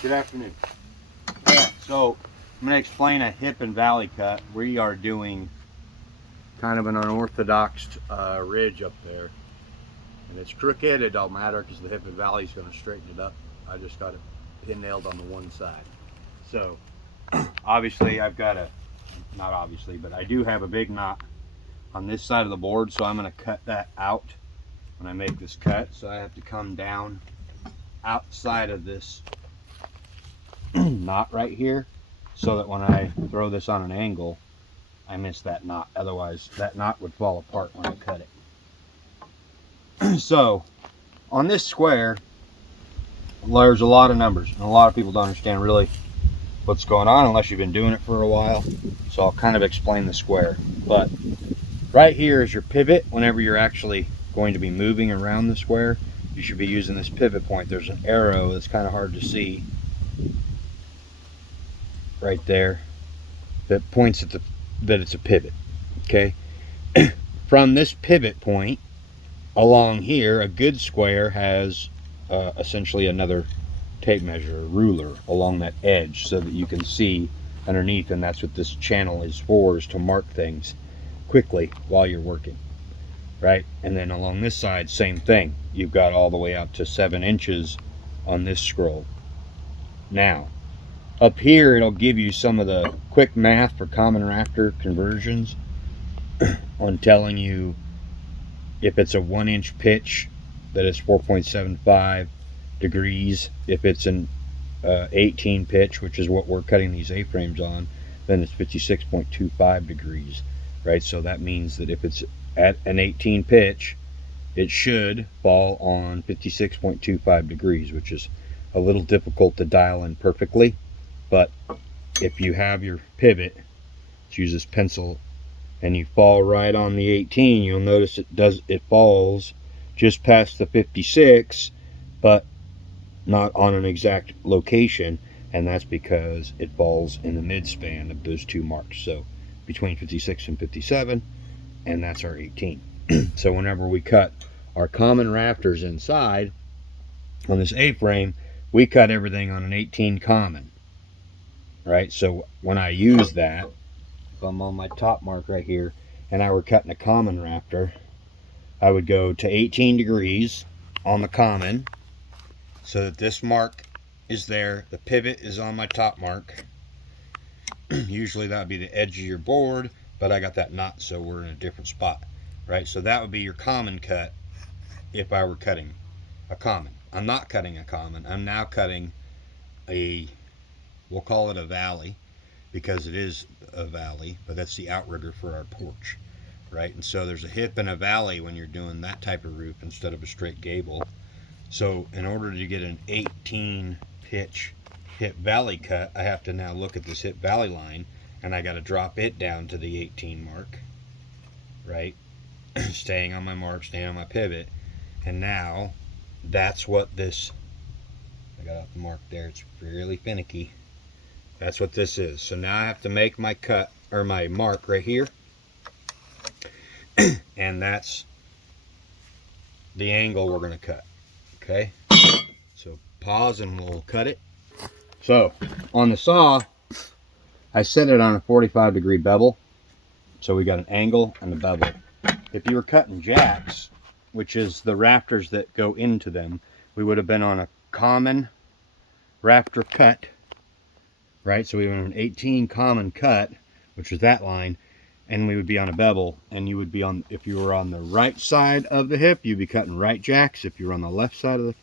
Good afternoon. Yeah, so I'm going to explain a hip and valley cut. We are doing kind of an unorthodox ridge up there. And it's crooked, it don't matter because the hip and valley is going to straighten it up. I just got it pin nailed on the one side. So obviously I've got a, not obviously, but I do have a big knot on this side of the board. So I'm going to cut that out when I make this cut. So I have to come down outside of this knot right here so that when I throw this on an angle I miss that knot, otherwise that knot would fall apart when I cut it. So on this square there's a lot of numbers and a lot of people don't understand really what's going on unless you've been doing it for a while, so I'll kind of explain the square. But right here is your pivot. Whenever you're actually going to be moving around the square, you should be using this pivot point. There's an arrow that's kind of hard to see right there that points at that it's a pivot. Okay, from this pivot point along here, a good square has essentially another tape measure, a ruler along that edge so that you can see underneath, and that's what this channel is for, is to mark things quickly while you're working, right? And then along this side, same thing. You've got all the way out to 7 inches on this scroll. Now up here it'll give you some of the quick math for common rafter conversions on telling you if it's a 1-inch pitch that is 4.75 degrees. If it's an 18 pitch, which is what we're cutting these A-frames on, then it's 56.25 degrees, right? So that means that if it's at an 18 pitch, it should fall on 56.25 degrees, which is a little difficult to dial in perfectly. But if you have your pivot, let's use this pencil, and you fall right on the 18, you'll notice it falls just past the 56, but not on an exact location, and that's because it falls in the mid span of those two marks. So between 56 and 57, and that's our 18. So whenever we cut our common rafters inside on this A-frame, we cut everything on an 18 common, right? So when I use that, if I'm on my top mark right here and I were cutting a common rafter, I would go to 18 degrees on the common so that this mark is there. The pivot is on my top mark. Usually that would be the edge of your board, but I got that knot, so we're in a different spot, right? So that would be your common cut if I were cutting a common. I'm not cutting a common. I'm now cutting a, we'll call it a valley because it is a valley, but that's the outrigger for our porch, right? And so there's a hip and a valley when you're doing that type of roof instead of a straight gable. So in order to get an 18 pitch hip valley cut, I have to now look at this hip valley line, and I got to drop it down to the 18 mark, right? Staying on my mark, staying on my pivot. And now that's what this, I got off the mark there, it's fairly finicky. That's what this is. So now I have to make my cut, or my mark right here, and that's the angle we're going to cut. Okay, so pause and we'll cut it. So on the saw, I set it on a 45-degree bevel, so we got an angle and a bevel. If you were cutting jacks, which is the rafters that go into them, we would have been on a common rafter cut, right? So we were on an 18 common cut, which was that line, and we would be on a bevel, and you would be on, if you were on the right side of the hip, you'd be cutting right jacks. If you're on the left side of the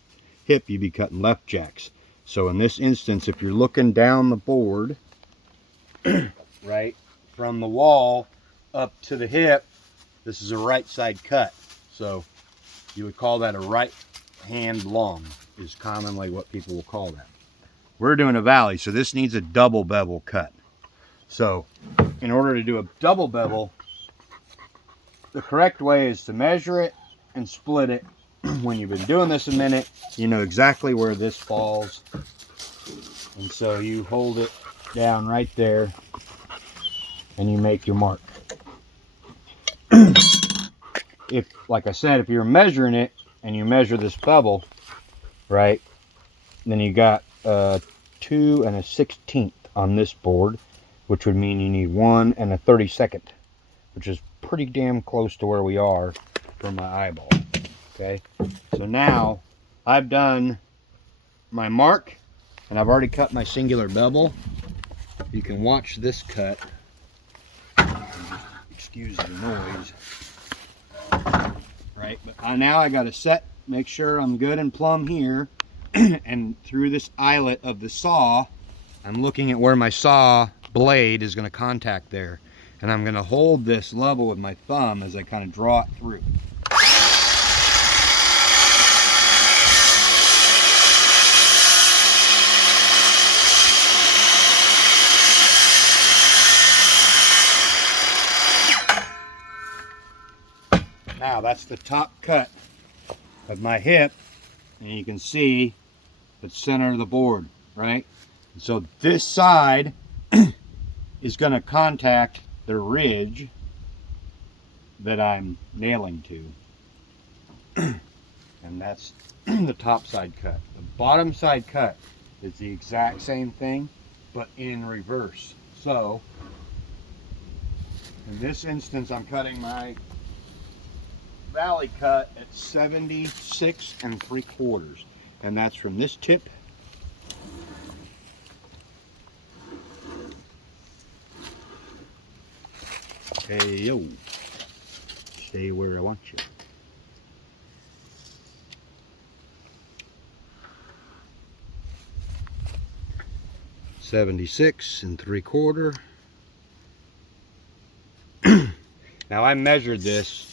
hip, you'd be cutting left jacks. So in this instance, if you're looking down the board, right, from the wall up to the hip, this is a right side cut. So you would call that a right hand long, is commonly what people will call that. We're doing a valley, so this needs a double bevel cut. So in order to do a double bevel, the correct way is to measure it and split it. When you've been doing this a minute, you know exactly where this falls. And so you hold it down right there and you make your mark. If, like I said, if you're measuring it and you measure this bevel, right, then you got 2 1/16 on this board, which would mean you need 1 1/32, which is pretty damn close to where we are for my eyeball. Okay, so now I've done my mark and I've already cut my singular bevel. You can watch this cut. Excuse the noise. Right, but now I got to set, make sure I'm good and plumb here. And through this eyelet of the saw, I'm looking at where my saw blade is going to contact there. And I'm going to hold this level with my thumb as I kind of draw it through. Now that's the top cut of my hip, and you can see the center of the board, right? So this side is going to contact the ridge that I'm nailing to. And that's the top side cut. The bottom side cut is the exact same thing, but in reverse. So in this instance, I'm cutting my valley cut at 76 3/4, and that's from this tip hey yo, stay where I want you. $76 3/4. Now I measured this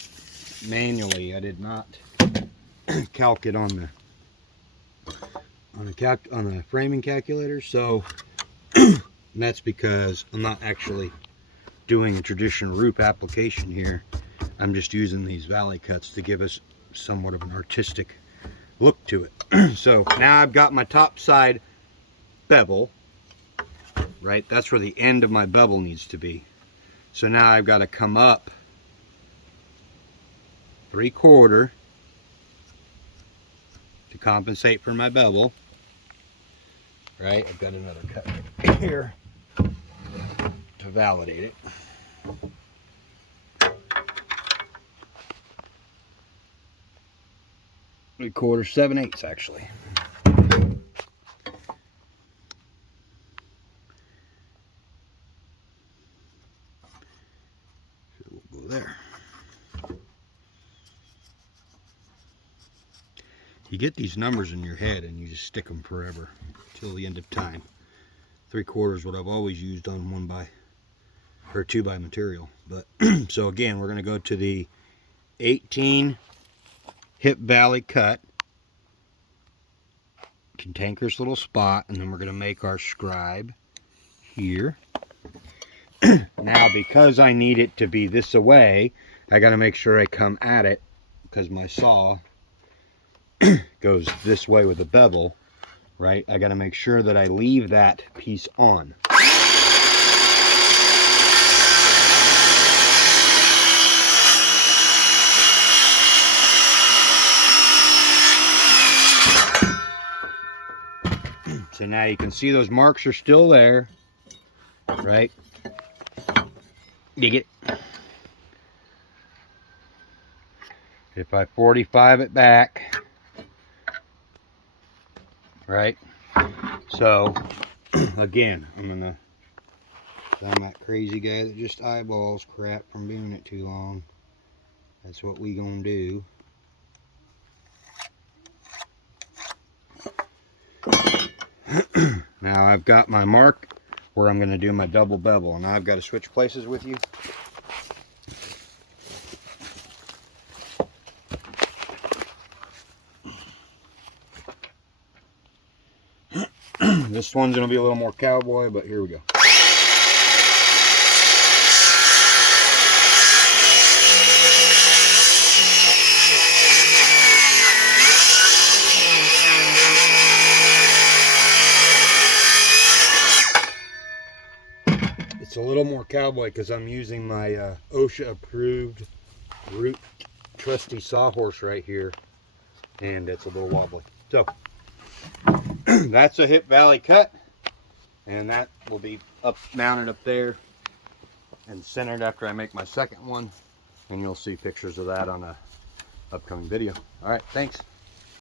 manually. I did not calc it on the framing calculator, so that's because I'm not actually doing a traditional roof application here. I'm just using these valley cuts to give us somewhat of an artistic look to it. So now I've got my top side bevel, right? That's where the end of my bevel needs to be. So now I've got to come up 3/4 to compensate for my bevel, right? I've got another cut right here to validate it. Three-quarter, 7/8 actually. So we'll go there. You get these numbers in your head and you just stick them forever till the end of time. 3/4 is what I've always used on 1x or 2x material. But so again, we're going to go to the 18 hip valley cut, cantankerous little spot, and then we're going to make our scribe here. Now, because I need it to be this away, I got to make sure I come at it, because my saw goes this way with the bevel, right? I got to make sure that I leave that piece on. So now you can see those marks are still there, right? Dig it. If I 45 it back, right? So again, I'm gonna sound that crazy guy that just eyeballs crap from doing it too long. That's what we gonna do. Now I've got my mark where I'm gonna do my double bevel, and I've got to switch places with you. This one's going to be a little more cowboy, but here we go. It's a little more cowboy because I'm using my OSHA approved root trusty sawhorse right here, and it's a little wobbly. So that's a hip valley cut, and that will be up mounted up there and centered after I make my second one, and you'll see pictures of that on a upcoming video. All right, thanks.